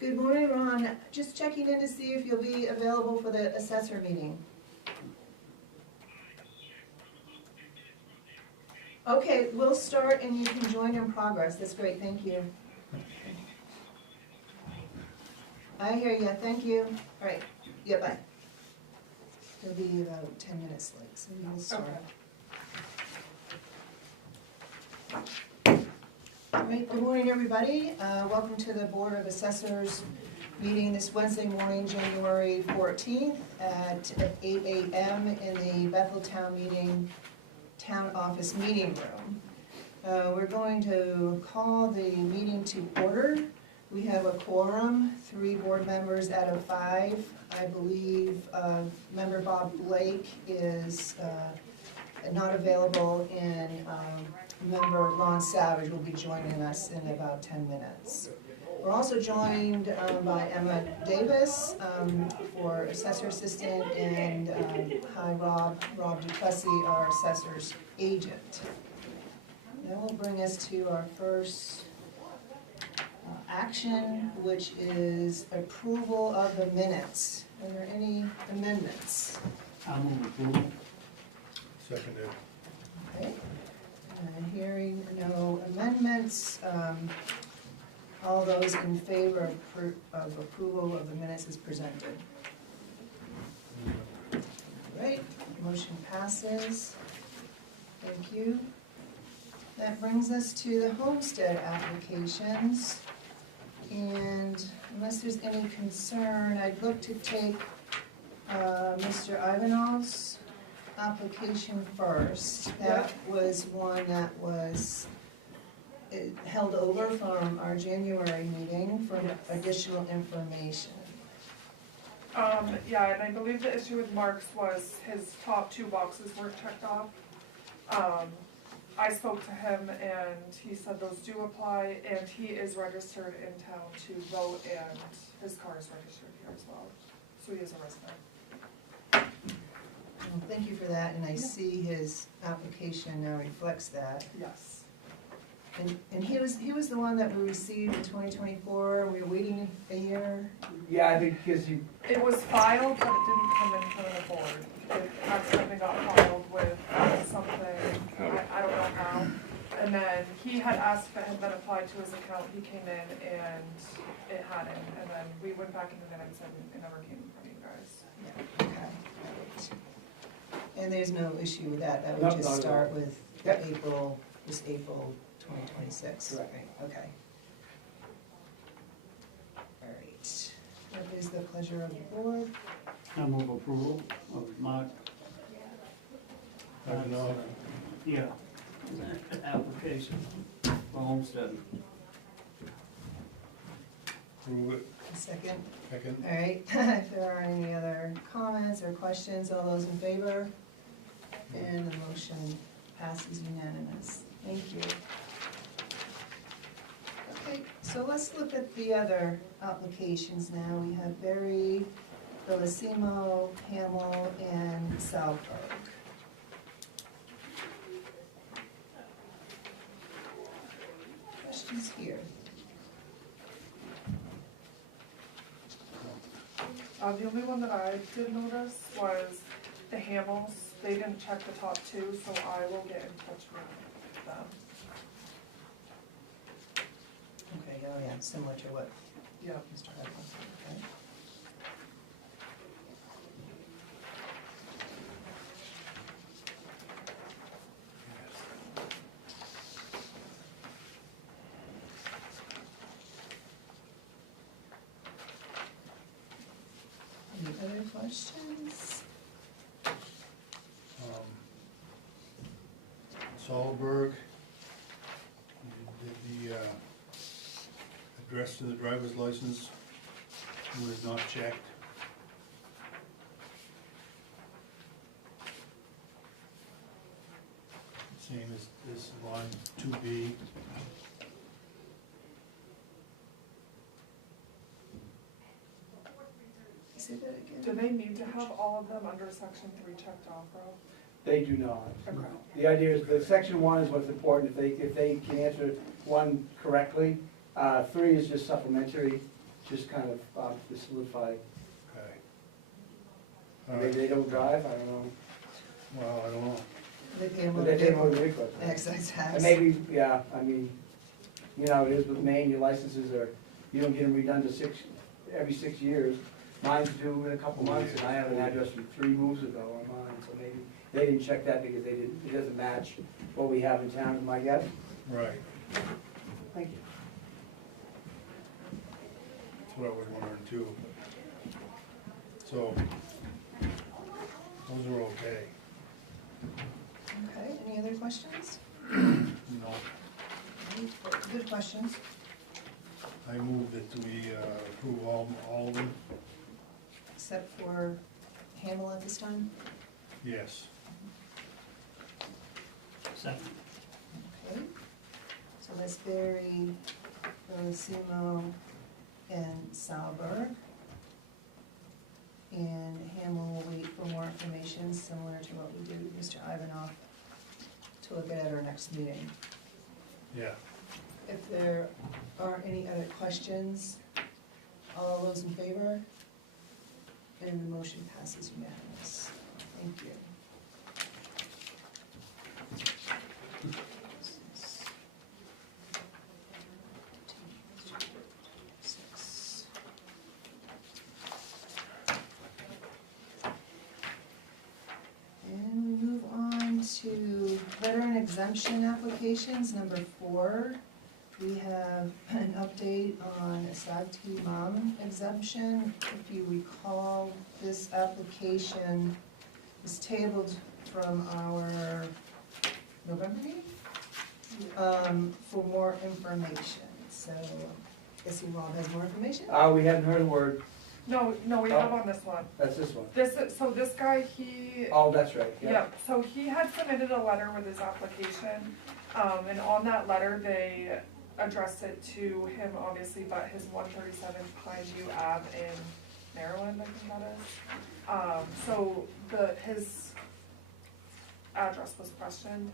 Good morning, Ron. Just checking in to see if you'll be available for the assessor meeting. Okay, we'll start and you can join in progress. That's great, thank you. I hear you, thank you. All right, yeah, bye. It'll be about 10 minutes late, so we'll start. All right, good morning, everybody. Welcome to the Board of Assessors meeting this Wednesday morning, January 14th at 8 a.m. in the Bethel Town Office meeting room. We're going to call the meeting to order. We have a quorum, 3 board members out of 5. I believe Member Bob Blake is not available, and Member Ron Savage will be joining us in about 10 minutes. We're also joined by Emma Davis for Assessor Assistant, and Rob Duplessis, our Assessor's Agent. That will bring us to our first action, which is approval of the minutes. Are there any amendments? I'll move approval. Seconded. Okay. Hearing no amendments, all those in favor of approval of the minutes is presented. Right, motion passes. Thank you. That brings us to the homestead applications. And unless there's any concern, I'd look to take Mr. Ivanov's application first. That was one that was held over from our January meeting for additional information. Yeah, and I believe the issue with Mark's was his top 2 boxes weren't checked off. I spoke to him and he said those do apply, and he is registered in town to vote, and his car is registered here as well, so he is a resident. Well, thank you for that, and I see his application now reflects that. Yes. And he was the one that we received in 2024. We were waiting a year. Yeah, I think because you. It was filed, but it didn't come in front of the board. It accidentally got filed with something, I don't know how. And then he had asked if it had been applied to his account. He came in and it hadn't. And then we went back in the minutes and it never came in front of you guys. Yeah, okay, all right. And there's no issue with that. That would Nope, just start not at all. with Yep. April 2026. Correct. Okay. All right. What is the pleasure of the board? I'll move approval of Mark. Ivanov. Yeah. Application for homestead. Approve it. A second. Second. All right. If there are any other comments or questions, all those in favor? And the motion passes unanimous. Thank you. Okay, so let's look at the other applications now. We have Berry, Bellissimo, Hamel, and Salberg. Questions here? The only one that I did notice was the Hamels. They didn't check the top 2, so I will get in touch with them. Okay, oh yeah, similar to what Yeah. Mr. Evans, okay. Any other questions? Solberg, did the address to the driver's license was not checked. Same as this line 2B. Say that again. Do they need to have all of them under section 3 checked off, Rob? They do not. Okay. The idea is that section 1 is what's important. If they can answer 1 correctly, 3 is just supplementary. just kind of, to solidify. Okay. All Maybe right, they don't drive, I don't know. well, I don't know. They pay a But motor they pay vehicle motor vehicle. excise tax. And maybe, yeah, I mean, you know, it is with Maine, your licenses are, you don't get them redone to every 6 years. Mine's due in a couple months, and I have an address from 3 moves ago on mine, so maybe they didn't check that because it doesn't match what we have in town, is my guess. Right, Thank you. that's what I was wondering too. So, those are okay. Okay, any other questions? No, Good questions. I move that we approve all of them. Except for Hamel at this time? Yes. Second. Okay. So that's Berry, Rosimo, and Salberg. And Hamel will wait for more information, similar to what we did with Mr. Ivanov, to look at our next meeting. Yeah. If there are any other questions, all those in favor? And the motion passes unanimous. Thank you. And we move on to veteran exemption applications, number 4. We have an update on W.H.A.T mom exemption. If you recall, this application is tabled from our November meeting for more information. So, guessing Rob has more information? We haven't heard a word, No, we have on this one. that's this one. So this guy, he, Oh, that's right, yeah. yeah, so he had submitted a letter with his application, and on that letter, they addressed it to him, obviously, but his 137 Pineview Ave in Maryland, I think that is. So his address was questioned.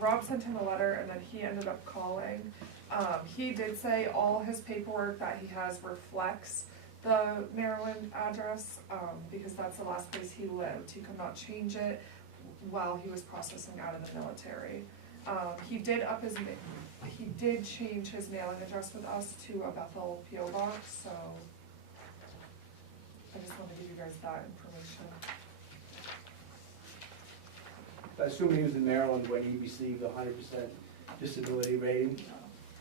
Rob sent him a letter, and then he ended up calling. He did say all his paperwork that he has reflects the Maryland address, because that's the last place he lived. He could not change it while he was processing out of the military. He did change his mailing address with us to a Bethel P.O. box, so I just wanted to give you guys that information. I assume he was in Maryland when he received a 100% disability rating,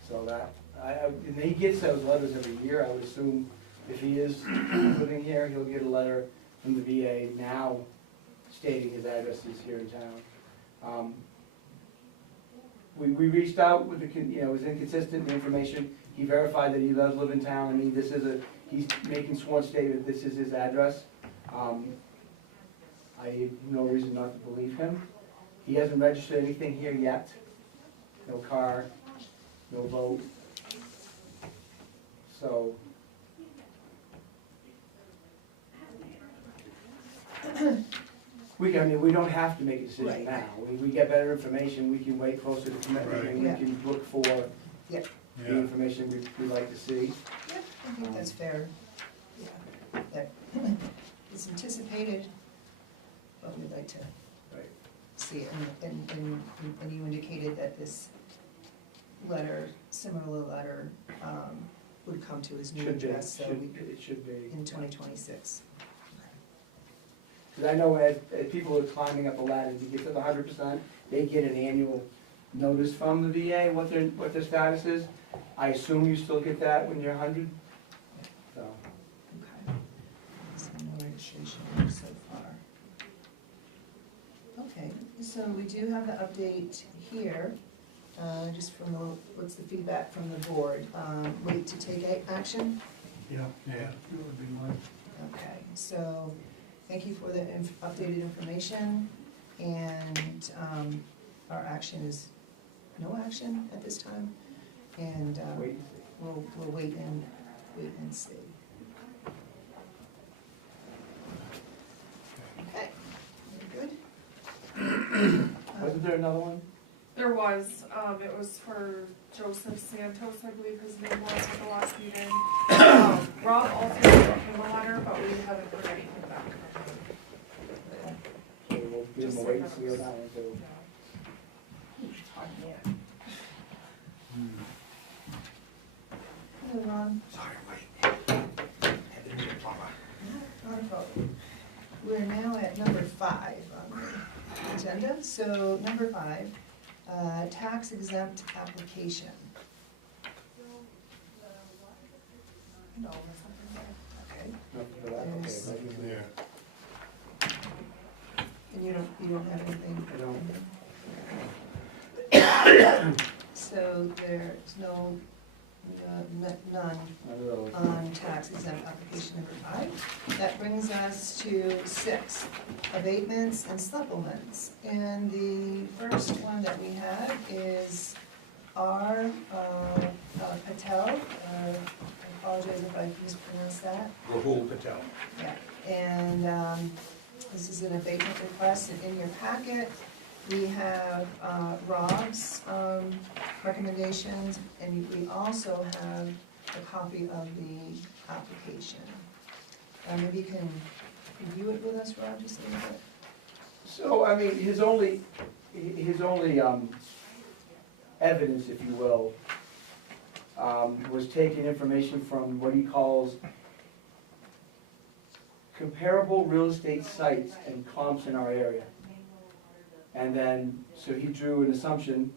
so that, and he gets those letters every year. I would assume if he is living here, he'll get a letter from the VA now stating his address is here in town. We reached out with it was inconsistent information. He verified that he does live in town. I mean, he's making sworn statement this is his address. I have no reason not to believe him. He hasn't registered anything here yet. No car, no vote. So. We don't have to make a decision Right. now. We get better information, we can wait closer to commitment, and we Right. can look for the Yep. information we'd like to see. Yep, I think that's fair. Yeah, that it's anticipated, but we'd like to Right. see it. And you indicated that this letter, similar letter, would come to his new Should be, address, so it should be. in 2026. Because I know as people are climbing up the ladder to get to the 100%, they get an annual notice from the VA what their status is. I assume you still get that when you're 100? So, Okay. So no registration so far. Okay, so we do have the update here, just from what's the feedback from the board? Wait to take action? Yeah. Yeah. That would be mine. Okay, so thank you for the updated information, and our action is no action at this time, and wait and see. we'll wait and see. Okay, very good. Wasn't there another one? There was, it was for Joseph Santos, I believe his name was, at the last meeting. haven't heard anything back from him. So we'll give Just him a so wait he and see on knows. that one, so. Yeah. Hello, Ron. Sorry, wait. Had to meet a plumber. Not a problem. We're now at number 5 on the agenda. So number 5, tax exempt application. No, there's nothing there. Okay. Nothing for that, okay, Yes. right. Nothing there. And you don't have anything? I don't. So there's none I will. on tax exempt application number 5. That brings us to 6, abatements and supplements. And the first one that we have is R. Patel. I apologize if I mispronounced that. Rahul Patel. Yeah, and this is an abatement request, and in your packet, we have Rob's recommendations, and we also have a copy of the application. Maybe you can review it with us, Rob, just a little bit? So, I mean, his only evidence, if you will, was taking information from what he calls comparable real estate sites and comps in our area. And then, so he drew an assumption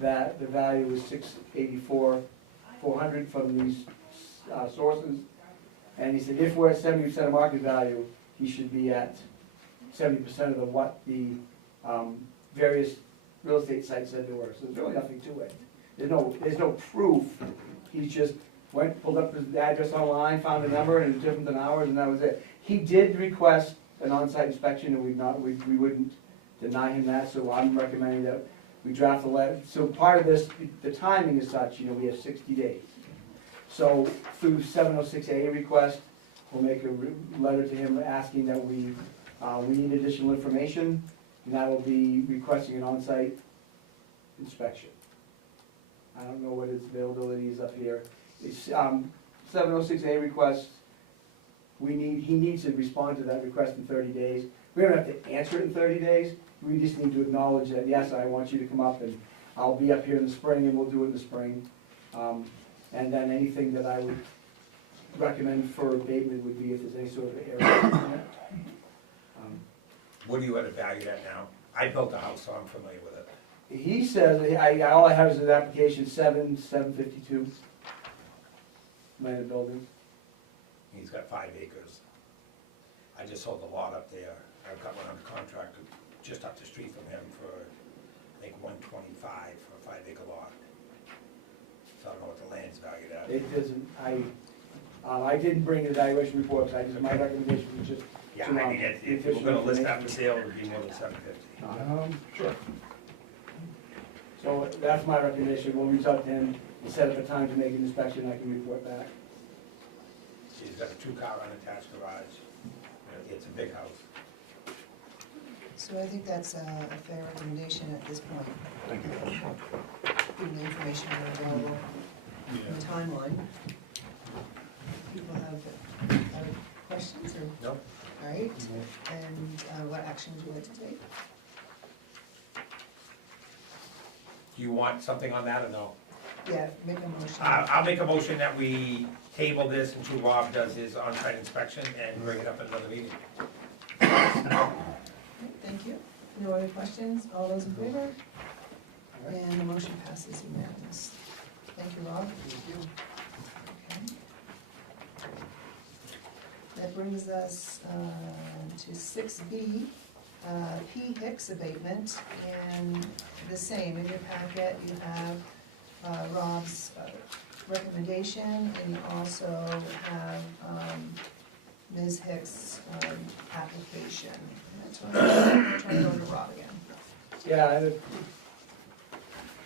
that the value was 400 from these sources. And he said, if we're at 70% of market value, he should be at 70% of what the various real estate sites said there were. So there's really nothing to it. There's no proof. He just pulled up his address online, found a number, and it was different than ours, and that was it. He did request an on-site inspection, and we wouldn't deny him that, so I'm recommending that we draft a letter. So part of this, the timing is such, we have 60 days. So through 706A request, we'll make a letter to him asking that we need additional information, and that will be requesting an on-site inspection. I don't know what its availability is up here. It's 706A request. He needs to respond to that request in 30 days. We don't have to answer it in 30 days. We just need to acknowledge that, yes, I want you to come up, and I'll be up here in the spring, and we'll do it in the spring. And then anything that I would recommend for abatement would be if there's any sort of area. What do you have it valued at now? I built a house, so I'm familiar with it. He says, all I have is an application 752, land and building. He's got 5 acres. I just sold the lot up there. I've got one under contract just up the street from him for, I think, $125 for a 5-acre lot. So I don't know what the land's valued at. It doesn't, I didn't bring an evaluation report, so my recommendation was just. Yeah, to, I mean, if we're gonna list that for sale, it would be more than $750. Sure. So that's my recommendation, we'll reach out to him and set up a time to make an inspection, I can report back. She's got a 2-car unattached garage. It's a big house. So I think that's a fair recommendation at this point. Thank you. Given the information available in the Yeah. timeline. People have questions or? No? All right, and what action would you like to take? Do you want something on that or no? Yeah, make a motion. I'll make a motion that we table this until Rob does his on-site inspection and bring it up at another meeting. Thank you. No other questions? All those in favor? And the motion passes unanimous. Thank you, Rob. Okay. That brings us to 6B, P. Hicks abatement, and the same, in your packet, you have Rob's recommendation, and you also have Ms. Hicks' application. And that's what I'm trying to go to Rob again. Yeah, and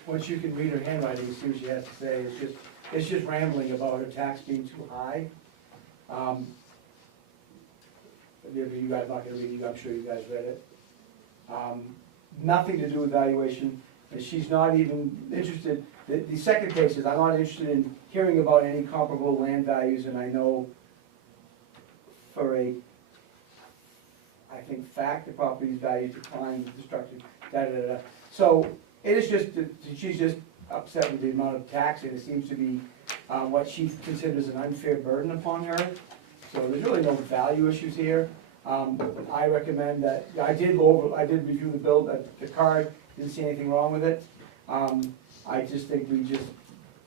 once you can read her handwriting, you see what she has to say, it's just rambling about her tax being too high. You guys not gonna read it, I'm sure you guys read it. Nothing to do with valuation, and she's not even interested, the second case is, I'm not interested in hearing about any comparable land values, and I know for a, I think, fact, the property's value declined, destructive, da-da-da-da. So it is just, she's just upset with the amount of tax, and it seems to be what she considers an unfair burden upon her. So there's really no value issues here. I recommend that, I did review the bill, the card, didn't see anything wrong with it. I just think we just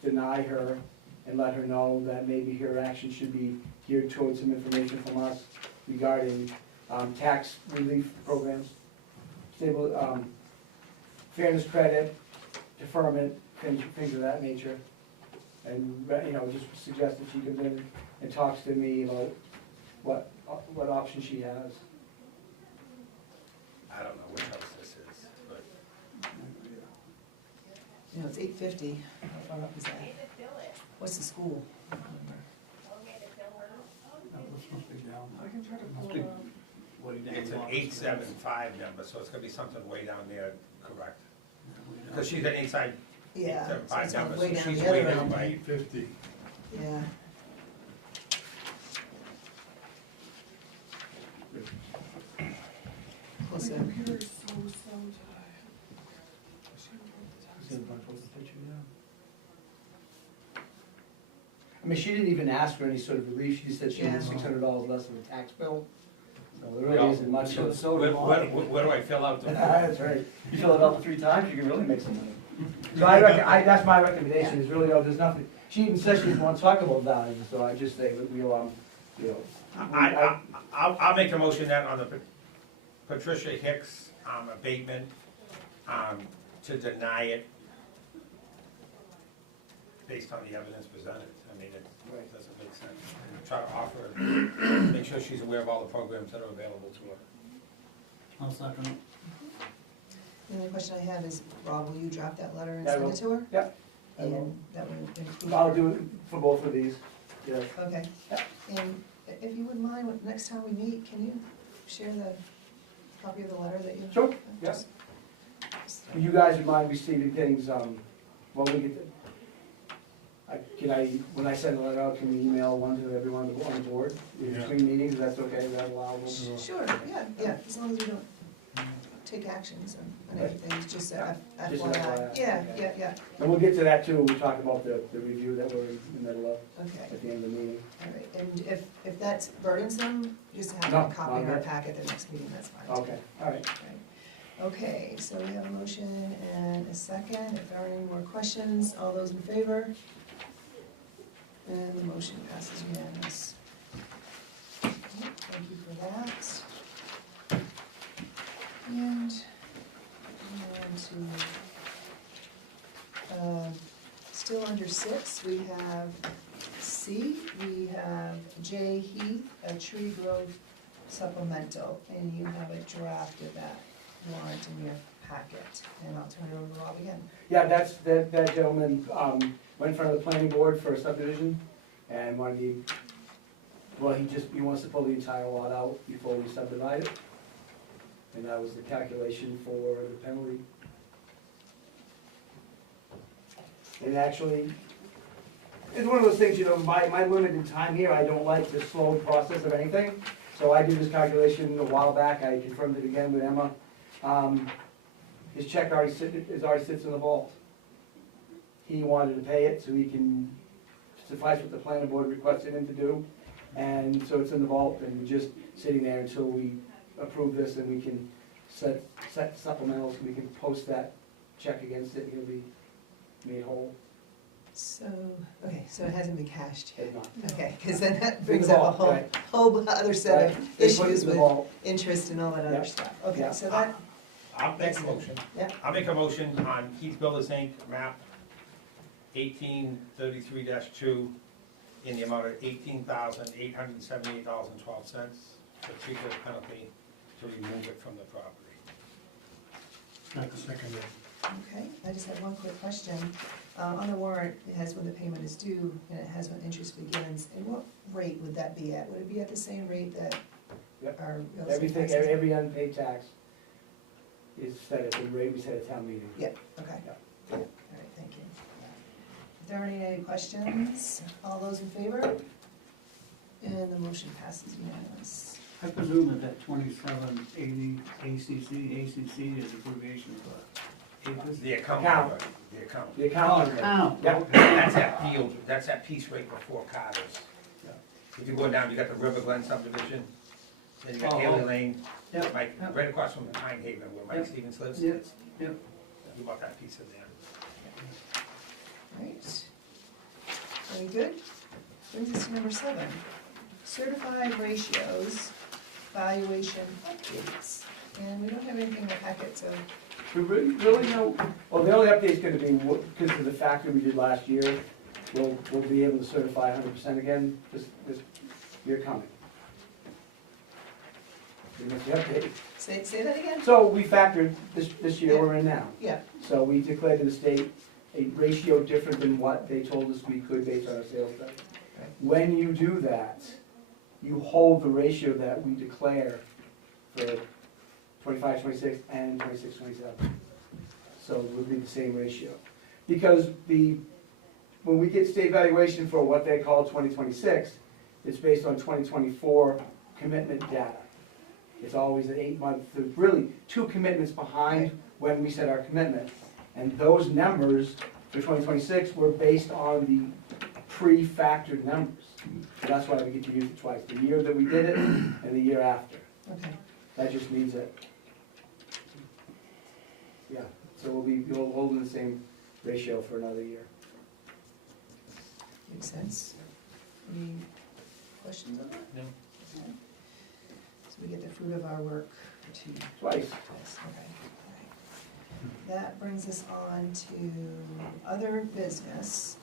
deny her and let her know that maybe her action should be geared towards some information from us regarding tax relief programs, stable, fairness credit, deferment, things of that nature. And, just suggest that she comes in and talks to me about what options she has. I don't know which house this is, but It's 8:50. How far up is that? What's the school? I don't remember. That was supposed to be down. I can try to Must pull be it up. way down. it's an Lots. 875 number, so it's gonna be something way down there, correct? Yeah, way down. Because she's an inside Yeah, so 875 it's on number, way so down she's the way other down end. by, 850. Yeah. Close My up. computer is so slow today. I mean, she didn't even ask for any sort of relief, she just said she wanted Yeah. $600 less of a tax bill. So there really isn't much of so where do I fill out the? That's right. You fill it out 3 times, you can really make some money. So that's my recommendation, is really, there's nothing, she even says she doesn't want to talk about value, so I just say that we'll, I'll make a motion that on the Patricia Hicks abatement, to deny it based on the evidence presented. I mean, it doesn't make sense. Try to offer, make sure she's aware of all the programs that are available to her. I'll second it. The only question I have is, Rob, will you drop that letter and Yeah, I send will. it to her? Yep, I will. And that would include. I'll do it for both of these, yeah. Okay. And if you wouldn't mind, next time we meet, can you share the copy of the letter that you? Sure, yes. You guys remind receiving things, when we get when I send a letter out, can we email one to everyone on the board in Yeah. between meetings, that's okay, is that allowable? Sure, yeah, as long as we don't take actions on anything, it's just a Just an FYI. FYI, Yeah, okay. yeah, And we'll get to that too, we'll talk about the review that we're in the middle of okay, at the end of the meeting. all right, and if that's burdensome, just have No, a copy in our okay. packet the next meeting, that's fine. Okay, all right. Right. Okay, so we have a motion and a second, if there are any more questions, all those in favor? And the motion passes unanimous. Okay, thank you for that. And on to, still under 6, we have C, we have J. Heath, a tree growth supplemental, and you have a draft of that warrant in your packet, and I'll turn it over to Rob again. Yeah, that gentleman, went in front of the planning board for a subdivision, and he wants to pull the entire lot out before we subdivide it. And that was the calculation for the penalty. And actually, it's one of those things, my limited time here, I don't like the slow process of anything. So I did this calculation a while back, I confirmed it again with Emma. His check already sits in the vault. He wanted to pay it so he can suffice what the planning board requested him to do. And so it's in the vault and we're just sitting there until we approve this and we can set supplementals, we can post that check against it, he'll be made whole. So, okay, so it hasn't been cashed yet. If not. Okay, because then that It's in brings the up a vault, right. whole other set Right. of They put it issues in the with vault. interest and all that Yeah. other stuff. Okay, Yeah. so that, I'll make a motion. yeah, I'll make a motion on Keith Builders Inc., map 1833-2, in the amount of $18,878.12, the tree growth penalty to remove it from the property. Second. okay. I just have one quick question. On the warrant, it has when the payment is due and it has when interest begins. And what rate would that be at? Would it be at the same rate that Yep. our real estate Everything, taxes? every unpaid tax is set at the rate we set at town meeting. Yeah, okay. Yeah. All right, thank you. If there are any questions, all those in favor? And And the motion passes unanimous. I presume that 2780 ACC is abbreviation for acres? The account Account. number, the account. The account number. Count. Yep. That's that field, that's that piece right before Carter's. If you go down, you got the River Glen subdivision, then you got Oh, Haley oh. Lane, Yep, Mike, yep. right across from Pine Haven where Mike Yep. Stevens lives. Yep, yep. You bought that piece in there. Right. Very good. Brings us to number 7. Certified ratios, valuation updates. And we don't have anything in the packet, so We really know, well, the only update's gonna be, because of the factor we did last year, we'll be able to certify 100% again this year coming. And that's the update. say that again? So we factored this year we're in now. Yeah, So we declared to the state a ratio different than what they told us we could based on our sales study. Right. When you do that, you hold the ratio that we declare for 25, 26, and 26, 27. So it would be the same ratio. Because when we get state valuation for what they call 2026, it's based on 2024 commitment data. It's always an 8-month, there's really 2 commitments behind when we set our commitment. And those numbers for 2026 were based on the pre-factored numbers. So that's why we get to use it twice, the year that we did it and the year after. okay. That just means that, yeah, so you'll hold in the same ratio for another year. Makes sense. Any questions on that? No. Okay. So we get the fruit of our work to Twice. yes, okay. All right. That brings us on to other business.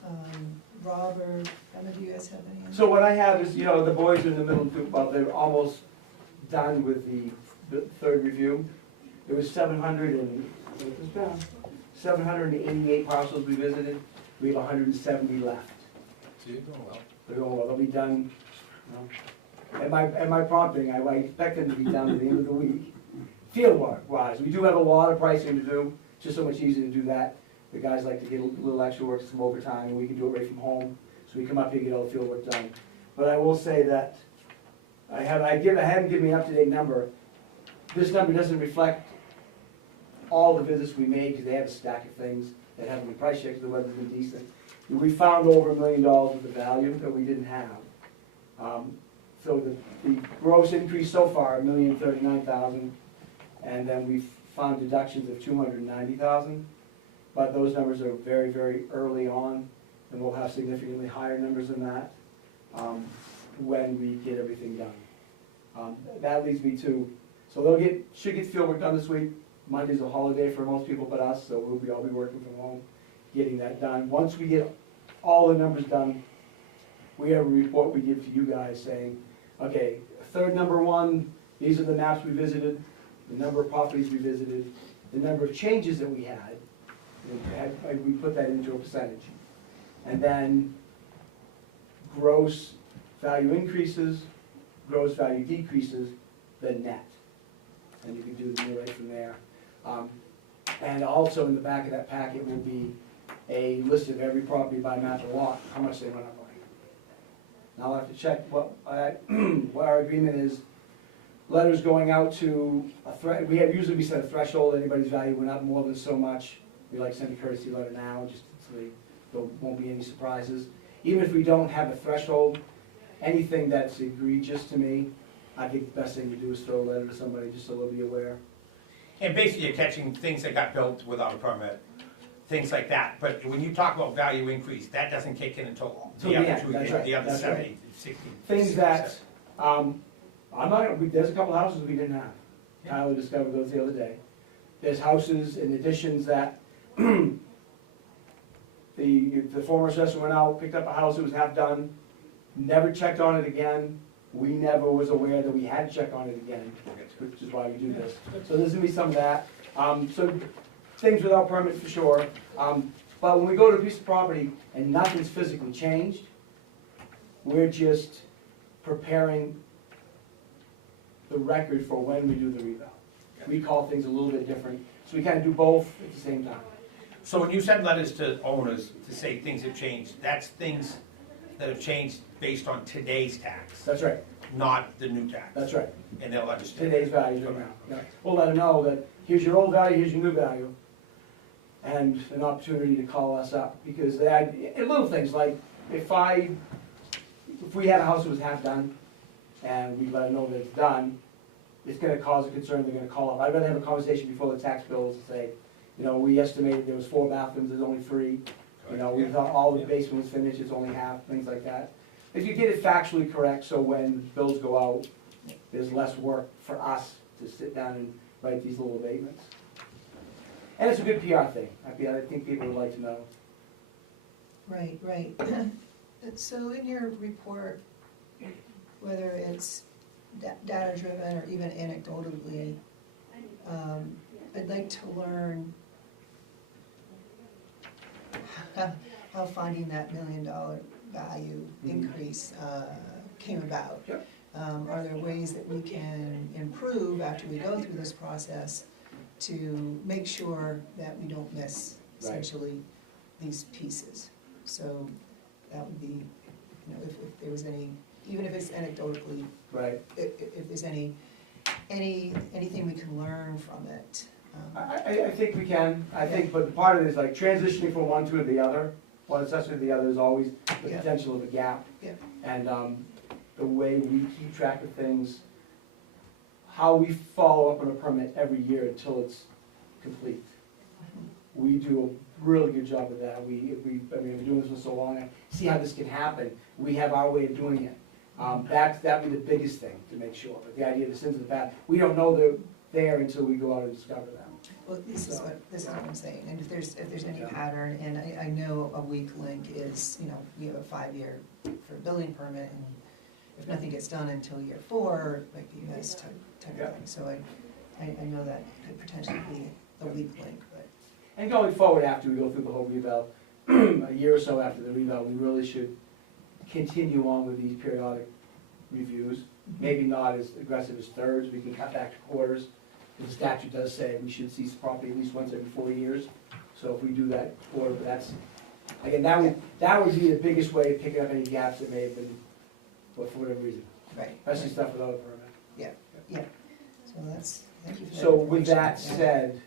Rob or Emma, do you guys have any? So what I have is, the boys are in the middle, well, they're almost done with the third review. It was 788 parcels we visited. We have 170 left. So you're doing well. They're going, well, they'll be done, At my prompting, I expect them to be done at the end of the week. Field work wise, we do have a lot of pricing to do, just so much easier to do that. The guys like to get a little extra work, some overtime, and we can do it right from home. So we come up here and get all the field work done. But I will say that I haven't given me an up-to-date number. This number doesn't reflect all the visits we made, because they have a stack of things that haven't been price checked, the weather's been decent. We found over $1 million worth of value that we didn't have. So the gross increase so far, $1,039,000, and then we found deductions of $290,000. But those numbers are very, very early on, and we'll have significantly higher numbers than that when we get everything done. That leads me to, so should get field work done this week. Monday's a holiday for most people but us, so we'll all be working from home, getting that done. Once we get all the numbers done, we have a report we give to you guys saying, okay, third number 1, these are the maps we visited, the number of properties we visited, the number of changes that we had, and we put that into a percentage. And then gross value increases, gross value decreases, then net. And you can do the right from there. And also in the back of that packet will be a list of every property by map or lot, how much they went up by. Now I'll have to check what our agreement is. Letters going out to usually we set a threshold, anybody's value went up more than so much. We like send a courtesy letter now, just so there won't be any surprises. Even if we don't have a threshold, anything that's egregious to me, I think the best thing to do is throw a letter to somebody just so they'll be aware. And basically you're catching things that got built without a permit, things like that. But when you talk about value increase, that doesn't kick in until the other end, two, that's right, the other that's 70, right. 60. Things that, there's a couple houses we didn't have. Tyler discovered those the other day. There's houses and additions that the former assessor went out, picked up a house that was half done, never checked on it again. We never was aware that we had to check on it again, which is why we do this. So there's gonna be some of that. So things without permits for sure. But when we go to a piece of property and nothing's physically changed, we're just preparing the record for when we do the reval. We call things a little bit different, so we kind of do both at the same time. So when you send letters to owners to say things have changed, that's that'll change based on today's tax, That's right, not the new tax. that's right. And they'll understand. Today's values right now. Yeah. We'll let them know that here's your old value, here's your new value. And an opportunity to call us up, because they had, and little things like, if we had a house that was half done, and we let them know that it's done, it's gonna cause a concern, they're gonna call up. I'd rather have a conversation before the tax bills and say, you know, we estimated there was 4 bathrooms, there's only 3. You know, we thought all the basement was finished, it's only half, things like that. If you get it factually correct, so when bills go out, there's less work for us to sit down and write these little abatements. And it's a good PR thing. I think people would like to know. Right, right. So in your report, whether it's data-driven or even anecdotally, I'd like to learn how finding that $1 million value increase came about. Yep. Are there ways that we can improve after we go through this process to make sure that we don't miss Right. essentially these pieces? So that would be, you know, if there was any, even if it's anecdotally, Right. if there's anything we can learn from it. I think we can. I think, but part of it is like transitioning from one to the other, one assessor to the other is always the Yeah. potential of a gap. Yeah. And the way we keep track of things, how we follow up on a permit every year until it's complete. We do a really good job of that. I mean, we've been doing this for so long, I see how this can happen. We have our way of doing it. That would be the biggest thing to make sure. But the idea of the sins of the past, we don't know they're there until we go out and discover them. Well, this is what I'm saying, and if there's any Yeah. pattern, and I know a weak link is, you know, we have a 5-year for a building permit, and if nothing gets done until year 4, it might be missed type Yeah. of thing. So I know that could potentially be the weak link, but. And going forward, after we go through the whole reval, a year or so after the reval, we really should continue on with these periodic reviews. Maybe not as aggressive as thirds, we can cut back to quarters. The statute does say we should cease property at least once every 4 years. So if we do that quarter, but that's, again, that would be the biggest way of picking up any gaps that may have been, but for whatever reason, Right. especially stuff without a permit. Yeah, so that's, thank you for that. So with information. that Yeah. said,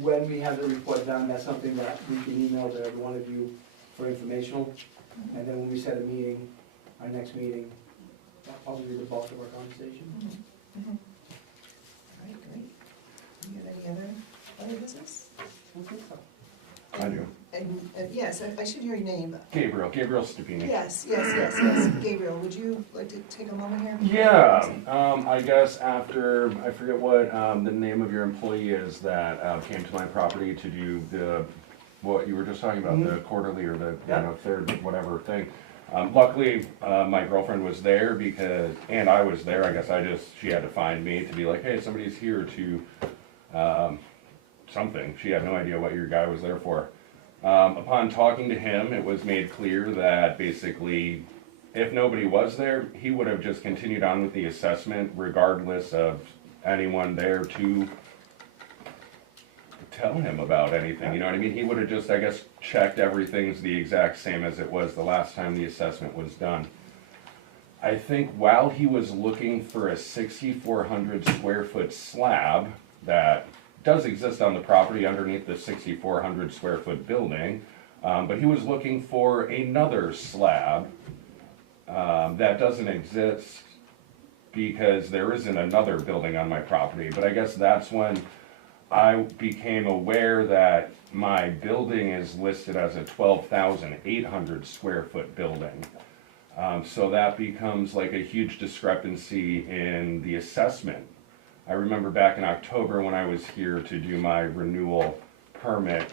when we have the report done, that's something that we can email to every one of you for informational. And then when we set a meeting, our next meeting, that'll probably be the bulk of our conversation. Mhm. All right, great. Do you have any other business? I don't think so. I do. And yes, I should hear your name. Gabriel Stupini. Yes. Gabriel, would you like to take a moment here? Yeah, I guess after, I forget what the name of your employee is that came to my property to do what you were just talking about, the quarterly or the Yeah. third, whatever thing. Luckily, my girlfriend was there and I was there, I guess she had to find me to be like, hey, somebody's here to, something. She had no idea what your guy was there for. Upon talking to him, it was made clear that basically, if nobody was there, he would have just continued on with the assessment regardless of anyone there to tell him about anything, you know what I mean? He would have just, I guess, checked everything's the exact same as it was the last time the assessment was done. I think while he was looking for a 6,400 square foot slab that does exist on the property underneath the 6,400 square foot building, but he was looking for another slab that doesn't exist because there isn't another building on my property. But I guess that's when I became aware that my building is listed as a 12,800 square foot building. So that becomes like a huge discrepancy in the assessment. I remember back in October when I was here to do my renewal permit,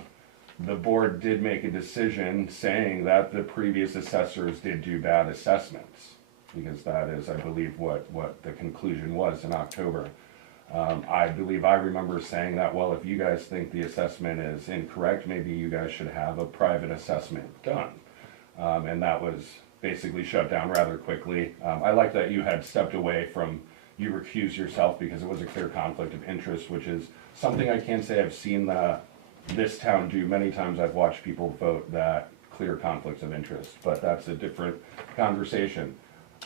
the board did make a decision saying that the previous assessors did do bad assessments, because that is, I believe, what the conclusion was in October. I believe I remember saying that, well, if you guys think the assessment is incorrect, maybe you guys should have a private assessment done. And that was basically shut down rather quickly. I like that you had stepped away from, you recused yourself because it was a clear conflict of interest, which is something I can't say I've seen this town do many times. I've watched people vote that clear conflicts of interest, but that's a different conversation.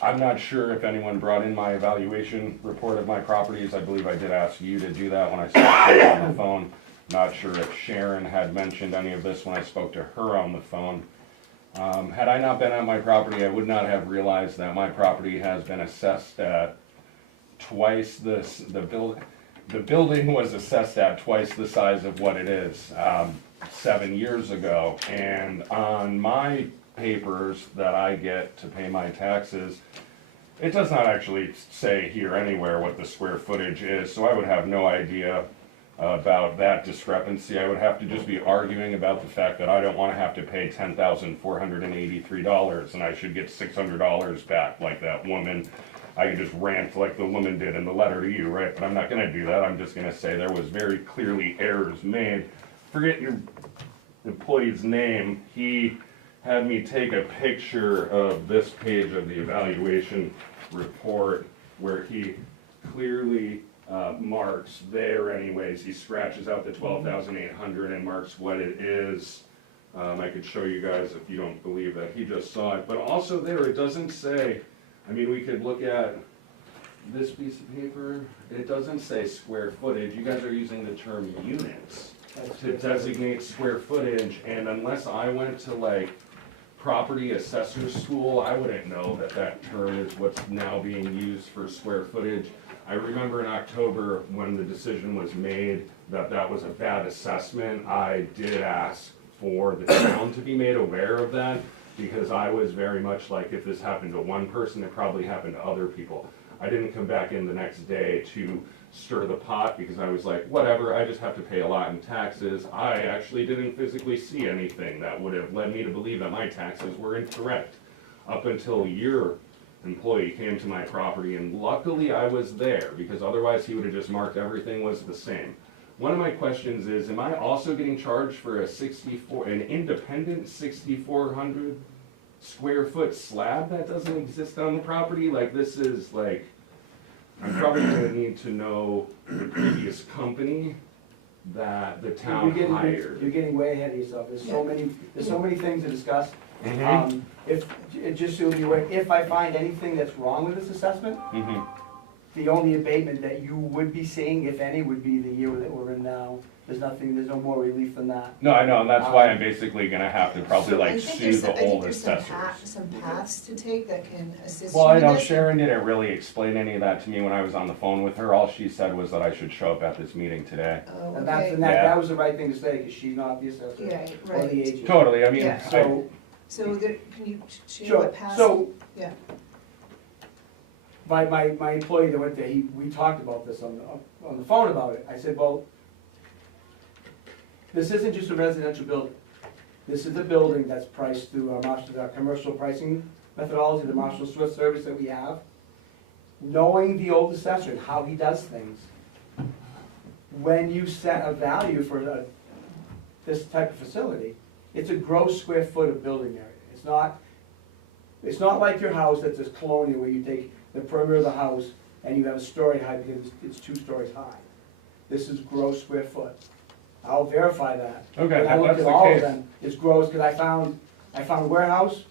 I'm not sure if anyone brought in my evaluation report of my properties. I believe I did ask you to do that when I spoke to you on the phone. Not sure if Sharon had mentioned any of this when I spoke to her on the phone. Had I not been on my property, I would not have realized that my property has been assessed at twice this, the building was assessed at twice the size of what it is 7 years ago. And on my papers that I get to pay my taxes, it does not actually say here anywhere what the square footage is, so I would have no idea about that discrepancy. I would have to just be arguing about the fact that I don't want to have to pay $10,483 and I should get $600 back like that woman. I could just rant like the woman did in the letter to you, right? But I'm not gonna do that. I'm just gonna say there was very clearly errors made. Forget your employee's name. He had me take a picture of this page of the evaluation report where he clearly marks there anyways. He scratches out the 12,800 and marks what it is. I could show you guys if you don't believe that he just saw it. But also there, it doesn't say, I mean, we could look at this piece of paper. It doesn't say square footage. You guys are using the term units to designate square footage. And unless I went to like property assessor school, I wouldn't know that that term is what's now being used for square footage. I remember in October when the decision was made that that was a bad assessment, I did ask for the town to be made aware of that, because I was very much like, if this happened to one person, it probably happened to other people. I didn't come back in the next day to stir the pot because I was like, whatever, I just have to pay a lot in taxes. I actually didn't physically see anything that would have led me to believe that my taxes were incorrect up until your employee came to my property, and luckily I was there, because otherwise he would have just marked everything was the same. One of my questions is, am I also getting charged for an independent 6,400 square foot slab that doesn't exist on the property? Like, this is like, I'm probably gonna need to know the previous company that the town hired. You're getting way ahead of yourself. There's so many things to discuss. Mhm. If I find anything that's wrong with this assessment, Mhm. the only abatement that you would be seeing, if any, would be the year that we're in now. There's no more relief than that. No, I know, and that's why I'm basically gonna have to probably So I like think sue there's the old some assessors. some paths to take that can assist you Well, I with know this. Sharon didn't really explain any of that to me when I was on the phone with her. All she said was that I should show up at this meeting today. Oh, And okay. that was the right thing to say, because she's not the assessor Yeah, or right. the agent. Totally, I mean, Yeah. So there, can you share Sure, what paths? so, Yeah. my employee that went there, we talked about this on the phone about it. I said, well, this isn't just a residential building. This is a building that's priced through our commercial pricing methodology, the Marshall Swift service that we have. Knowing the old assessor and how he does things, when you set a value for this type of facility, it's a gross square foot of building area. It's not like your house that's this colonial where you take the perimeter of the house and you have a story high because it's 2 stories high. This is gross square foot. I'll verify that. Okay, When I looked that's at the all of case. them, it's gross, because I found warehouse,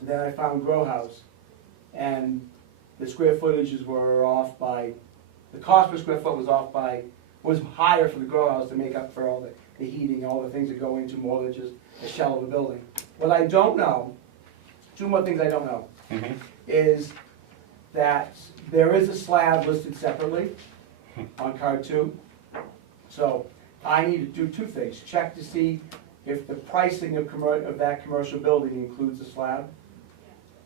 and then I found grow house. And the square footages were off by, the cost per square foot was higher for the grow house to make up for all the heating, all the things that go into more than just a shell of a building. What I don't know, 2 more things I don't know, Mhm. is that there is a slab listed separately on card 2. So I need to do 2 things. Check to see if the pricing of that commercial building includes a slab.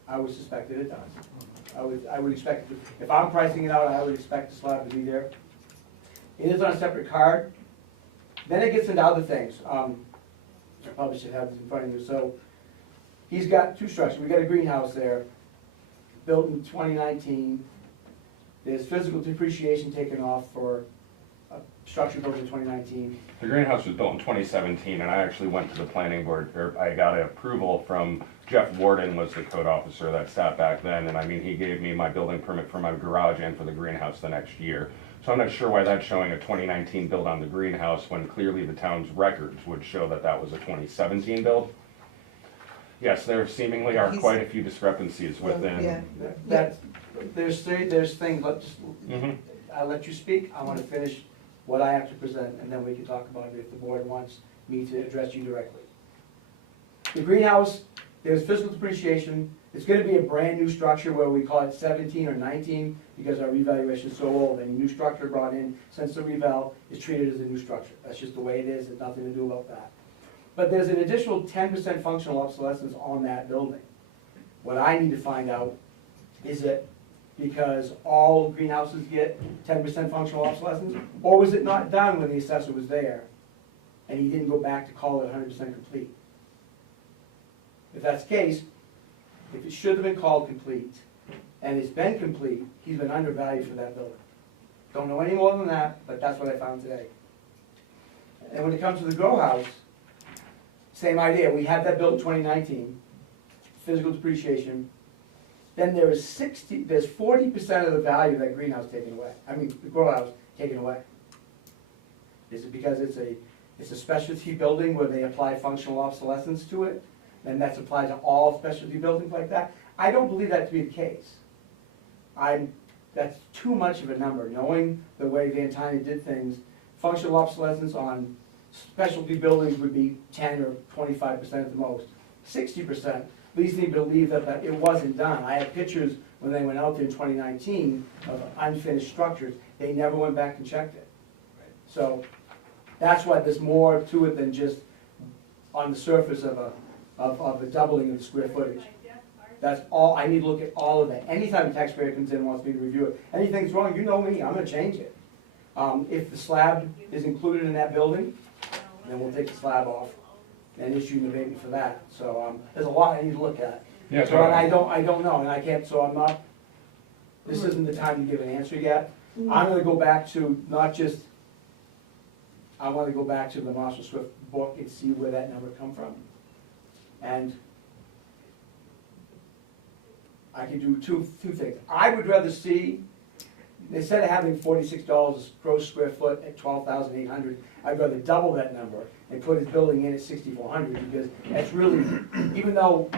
I would suspect that it does. I would expect, if I'm pricing it out, I would expect the slab to be there. It is on a separate card. Then it gets into other things. I probably should have this in front of you. So he's got 2 structures. We got a greenhouse there, built in 2019. There's physical depreciation taken off for a structure built in 2019. The greenhouse was built in 2017, and I actually went to the planning board, or I got approval from Jeff Warden was the code officer that sat back then, and I mean, he gave me my building permit for my garage and for the greenhouse the next year. So I'm not sure why that's showing a 2019 build on the greenhouse when clearly the town's records would show that that was a 2017 build. Yes, there seemingly are He's- quite a few discrepancies Well, within. yeah. That, there's things, Mhm. I'll let you speak, I wanna finish what I have to present, and then we can talk about it if the board wants me to address you directly. The greenhouse, there's physical depreciation, it's gonna be a brand-new structure where we call it 17 or 19, because our revaluation is so old, any new structure brought in since the reval is treated as a new structure. That's just the way it is, there's nothing to do about that. But there's an additional 10% functional obsolescence on that building. What I need to find out is it because all greenhouses get 10% functional obsolescence? Or was it not done when the assessor was there and he didn't go back to call it 100% complete? If that's the case, if it should have been called complete and it's been complete, he's been undervalued for that building. Don't know any more than that, but that's what I found today. And when it comes to the grow house, same idea. We had that built in 2019, physical depreciation. Then there's 40% of the value of that greenhouse taken away. I mean, the grow house taken away. Is it because it's a specialty building where they apply functional obsolescence to it? And that's applied to all specialty buildings like that? I don't believe that to be the case. That's too much of a number. Knowing the way Van Tine did things, functional obsolescence on specialty buildings would be 10 or 25% at the most. 60% leads me to believe that it wasn't done. I have pictures when they went out there in 2019 of unfinished structures. They never went back and checked it. So that's why there's more to it than just on the surface of a doubling of the square footage. That's all, I need to look at all of that. Anytime a taxpayer comes in and wants me to review it, anything's wrong, you know me, I'm gonna change it. If the slab is included in that building, then we'll take the slab off and issue an abatement for that. So, there's a lot I need to look at. Yeah, So I don't know, and I can't, so I'm not, this isn't the time to give an answer yet. I'm gonna go back to not just, I wanna go back to the Marshall Swift book and see where that number come from. And I can do two things. I would rather see, instead of having $46 gross square foot at $12,800, I'd rather double that number and put his building in at $6,400, because that's really, even though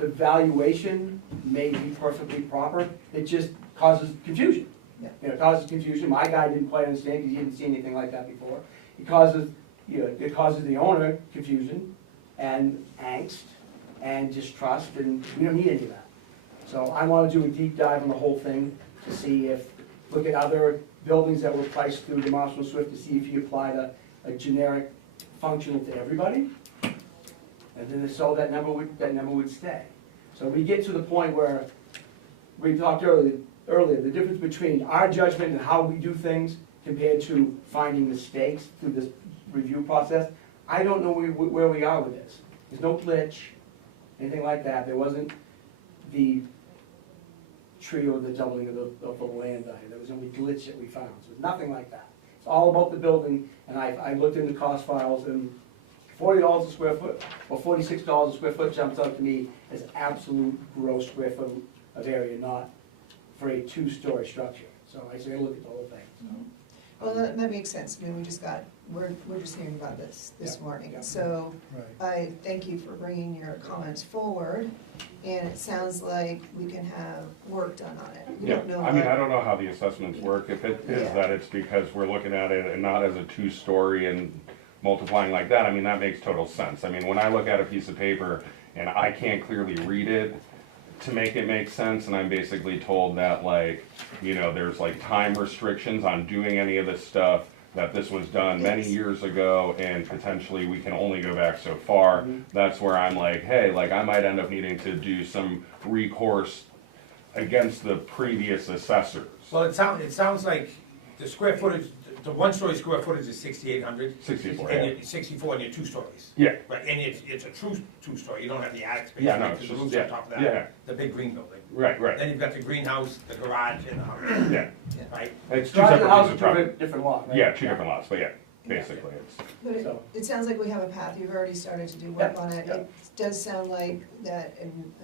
the valuation may be perfectly proper, it just causes confusion. Yeah. You know, it causes confusion. My guy didn't quite understand because he hadn't seen anything like that before. It causes, it causes the owner confusion and angst and distrust, and we don't need any of that. So I want to do a deep dive on the whole thing to see if, look at other buildings that were priced through Marshall Swift to see if you applied a generic functional to everybody. And then so that number would stay. So we get to the point where we talked earlier, the difference between our judgment and how we do things compared to finding mistakes through this review process. I don't know where we are with this. There's no glitch, anything like that. There wasn't the trio, the doubling of the land value. There was only glitch that we found. So there's nothing like that. It's all about the building, and I looked into cost files, and $40 a square foot or $46 a square foot jumps out to me as absolute gross square foot of area, not for a two-story structure. So I say look at the whole thing. So. Well, that makes sense. I mean, we're just hearing about this morning. Yeah. So Right. I thank you for bringing your comments forward, and it sounds like we can have work done on it. We Yeah, don't know I mean, what- I don't know how the assessments work. If it is Yeah. that it's because we're looking at it and not as a two-story and multiplying like that, I mean, that makes total sense. I mean, when I look at a piece of paper and I can't clearly read it to make it make sense, and I'm basically told that, like, there's like time restrictions on doing any of this stuff, that this was done many Yes. years ago and potentially we can only go back so far, that's where I'm like, hey, like, I might end up needing to do some recourse against the previous assessors. Well, it sounds like the square footage, the one-story square footage is 6,800. 64, And yeah. you're 64 and you're two stories. Yeah. Right, and it's a true two-story, you don't have the attic space. Yeah, no, right, it's 'cause the just- roof's yeah, on top of yeah. that, the big green building. Right, right, Then you've got the greenhouse, the garage, and the house, yeah. right? It's two Garage and separate house pieces are of two property. different lots, right? Yeah, two different lots, but yeah, basically, it's, But So- it sounds like we have a path. You've already started to do work Yep, on it. yep. It does sound like that, and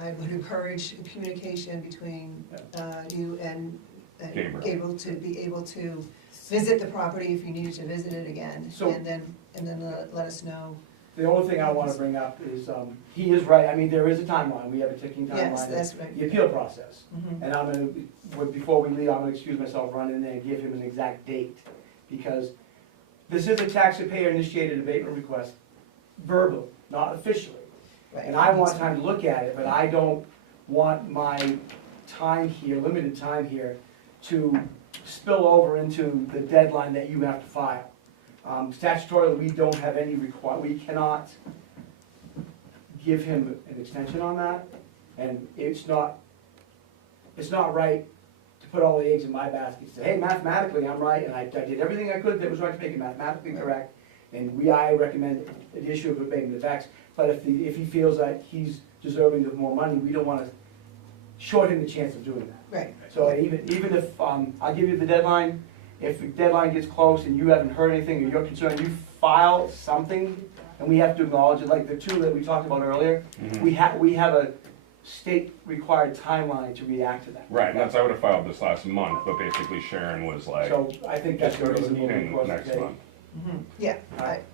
I would encourage communication between you and Gabriel. to be able to visit the property if you needed to visit it again. So- And then let us know. The only thing I wanna bring up is, he is right, I mean, there is a timeline, we have a ticking Yes, timeline. that's right. The appeal process. Mhm. And I'm gonna, before we leave, I'm gonna excuse myself, run in there and give him an exact date. Because this is a taxpayer initiated abatement request, verbal, not officially. Right. And I want time to look at it, but I don't want my time here, limited time here, to spill over into the deadline that you have to file. Statutorily, we don't have any we cannot give him an extension on that, and it's not right to put all the eggs in my basket, and say, hey, mathematically, I'm right, and I did everything I could that was right to make it mathematically correct, and I recommend the issue of abatement of tax, but if he feels that he's deserving of more money, we don't wanna short him the chance of doing that. Right, So even if, I'll give you the deadline, if the deadline gets close and you haven't heard anything or you're concerned, you file something, and we have to acknowledge it, like the two that we talked about earlier, Mhm. we have a state required timeline to react to that. Right, and I would have filed this last month, but basically Sharon was like, So I think that's just go a to the reasonable meeting request to next take. month. yeah,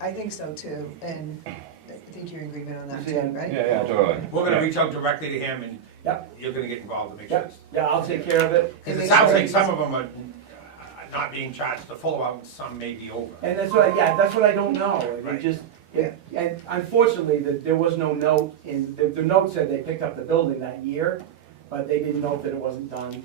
I think so too, and I think you're in agreement on that too, Yeah. right? Yeah, totally. We're gonna Yeah. reach out directly to him and Yep. you're gonna get involved to make sure. Yep, yeah, I'll take care of it. Because And it make sounds sure like he's- some of them are not being charged the full amount, some may be over. And that's what, that's what I don't know, Right. and unfortunately, there was no note in, the note said they picked up the building that year, but they didn't note that it wasn't done.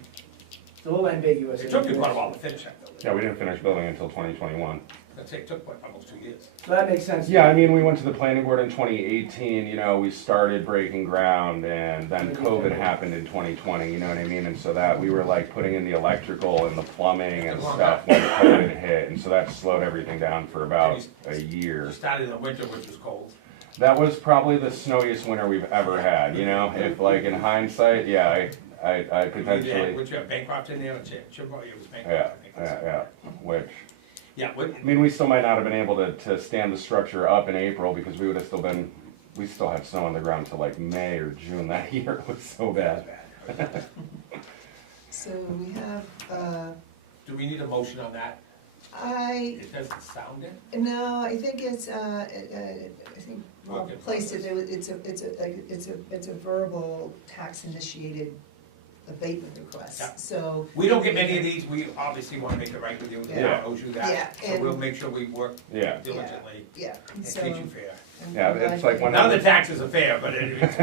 It's a little ambiguous. It took you quite a while to finish that building. Yeah, we didn't finish building until 2021. I'd say it took, what, almost 2 years. So that makes sense. Yeah, I mean, we went to the planning board in 2018, you know, we started breaking ground, and then COVID happened in 2020, you know what I mean? And so that, we were like putting in the electrical and the plumbing and stuff when COVID hit, and so that slowed everything down for about a year. You started in the winter, which was cold. That was probably the snowiest winter we've ever had, you know? If like in hindsight, yeah, I potentially, Which you have Bancroft in there, or Chip, it was Bancroft, yeah, I think. yeah, which, Yeah, what, I mean, we still might not have been able to stand the structure up in April because we would have still been, we still had snow on the ground till like May or June that year. It was so bad. So we have, do we need a motion on that? It doesn't sound it. no, I think it's, I think Rob Okay. placed it, it's a verbal tax initiated abatement Yeah. request, so. We don't get many of these, we obviously wanna make it right with you, the Yeah. town owes you Yeah, that, so and- we'll make sure we work Yeah, diligently Yeah, and so. treat you fair. I'm Yeah, glad it's like you- when None of the taxes are fair, but it's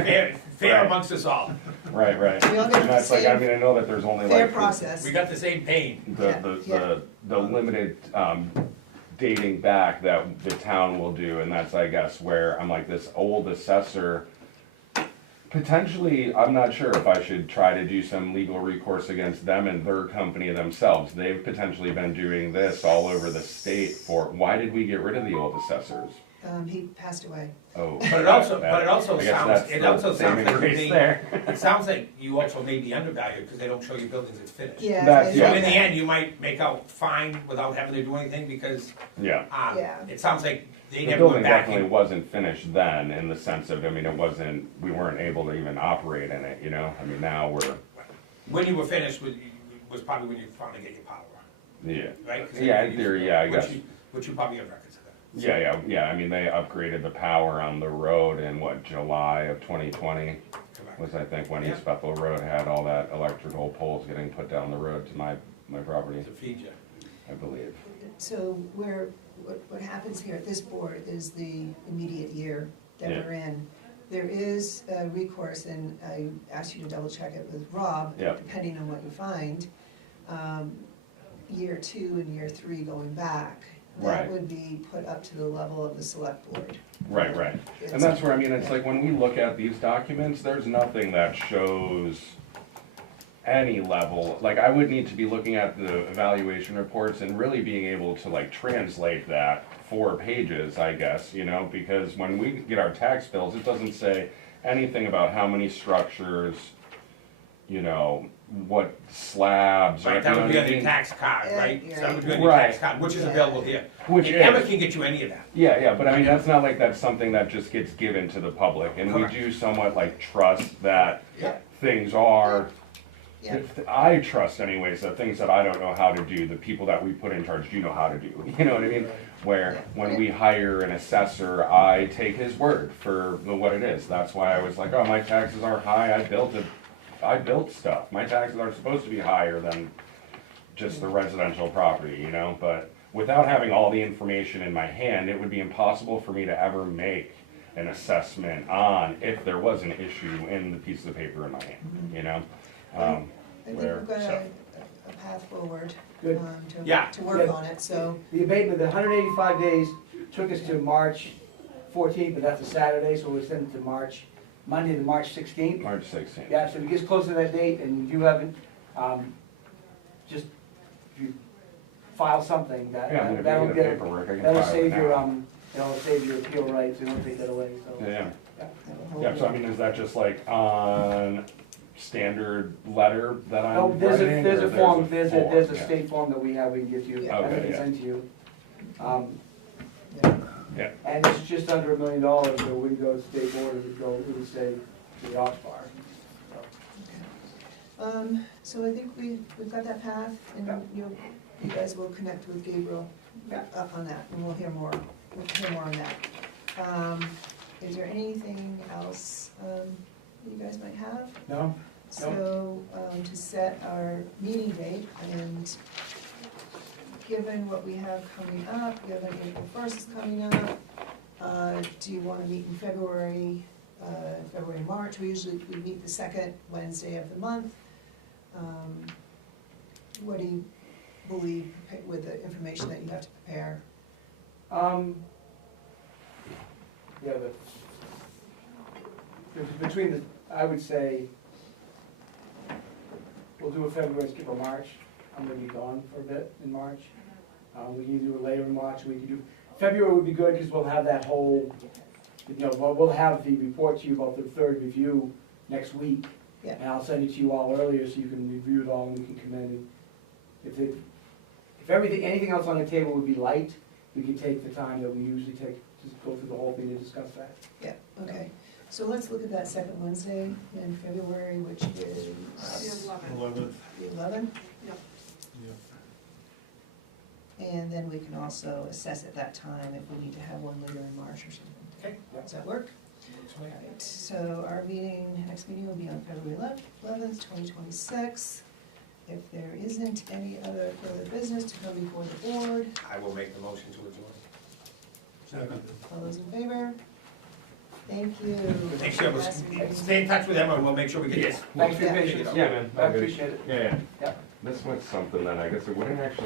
fair Right. amongst us all. right. We all get And the that's like, I same mean, I know that there's only fair like process. We got the same pain. Yeah, the limited dating back that the town will do, and that's, I guess, where I'm like, this old assessor, potentially, I'm not sure if I should try to do some legal recourse against them and their company themselves. They've potentially been doing this all over the state for, why did we get rid of the old assessors? He passed away. Oh. But it also I guess sounds, that's it the also sounds saving like grace they, there. it sounds like you also may be undervalued, because they don't show you buildings that's finished. Yeah. That's- they So yeah. in the that. end, you might make out fine without having to do anything, because, Yeah. Yeah. it sounds like they The never building went back definitely and, wasn't finished then, in the sense of, I mean, it wasn't, we weren't able to even operate in it, you know? I mean, now we're, when you were finished, was probably when you finally get your power, yeah. right? 'Cause Yeah, they- in theory, yeah, I which guess. Which you probably have records of that. Yeah, I mean, they upgraded the power on the road in what, July of 2020 Correct. was, I think, when Yeah. East Bethel Road had all that electrical poles getting put down the road to my property, To feed you. I believe. So what happens here at this board is the immediate year that Yeah. we're in. There is a recourse, and I asked you to double check it with Rob, Yeah. depending on what you find. Year 2 and year 3 going back, that Right. would be put up to the level of the select board. Right. And that's where, I mean, it's like, when we look at these documents, there's nothing that shows any level, like, I would need to be looking at the evaluation reports and really being able to like translate that 4 pages, I guess, you know, because when we get our tax bills, it doesn't say anything about how many structures, you know, what slabs, or, Right, you that know would what be I on your mean? tax card, Yeah, right? yeah. So that would be on your tax Right. card, which is Yeah. available here. Which It never is. can get you any of that. Yeah, but I mean, that's not like that's something that just gets given to the public, and we Correct. do somewhat like trust that Yeah. things are Yeah. I trust anyways that things that I don't know how to do, the people that we put in charge do know how to do, you know what I mean? Where when we hire an assessor, I take his word for what it is. That's why I was like, oh, my taxes are high, I built stuff. My taxes are supposed to be higher than just the residential property, you know? But without having all the information in my hand, it would be impossible for me to ever make an assessment on if there was an issue in the piece of paper in my hand, you know? I think Where- we've got so- a path forward Good. Yeah. to work Yeah. on it, so, The abatement, the 185 days took us to March 14th, but that's a Saturday, so we'll send it to Monday to March 16th. March 16th. Yeah, so if it gets closer to that date and you haven't, just, if you file something, Yeah, I mean, if that'll you get the get, paperwork, I can that'll file it save your, now. it'll save your appeal rights, we don't take that away, so. Yeah, that'll yeah, hold so I it. mean, is that just like on standard letter that I'm No, there's writing, there's or a form, there's a yeah. state form that we have, we can give you, Yeah. I Okay, can yeah. send to you. Yeah. And it's just under $1 million, so it wouldn't go to state board, it would stay to the Oxford. So I think we've got that path, and Yeah. you guys will connect with Gabriel Yeah. on that, and we'll hear more on that. Is there anything else you guys might have? No? So, to set our meeting date, and given what we have coming up, given April 1st is coming up, do you want to meet in February, March? We meet the second Wednesday of the month. What do you believe with the information that you have to prepare? Yeah, between the, I would say, we'll do a February, skip a March. I'm gonna be gone for a bit in March. We can do it later in March, we can do, February would be good, because we'll have that whole, we'll have the report to you about the third review next week. Yeah. And I'll send it to you all earlier, so you can review it all, and we can come in. If anything else on the table would be light, we could take the time that we usually take to go through the whole thing to discuss that. Yeah, okay. So let's look at that second Wednesday in February, which is The 11th. 11th, the 11th. Yep. yeah. And then we can also assess at that time if we need to have one later in March or something. Okay. Does that work? All right, so our next meeting will be on February 11th, 2026. If there isn't any other further business to come before the board, I will make the motion to adjourn. Second. all those in favor? Thank you. Thanks, yeah, Last meeting. stay in touch with Emma, we'll make sure we get this. Thanks for your Yeah. patience. Yeah, man. I appreciate it. Yeah, yeah. Yeah. This was something that I guess it wouldn't actually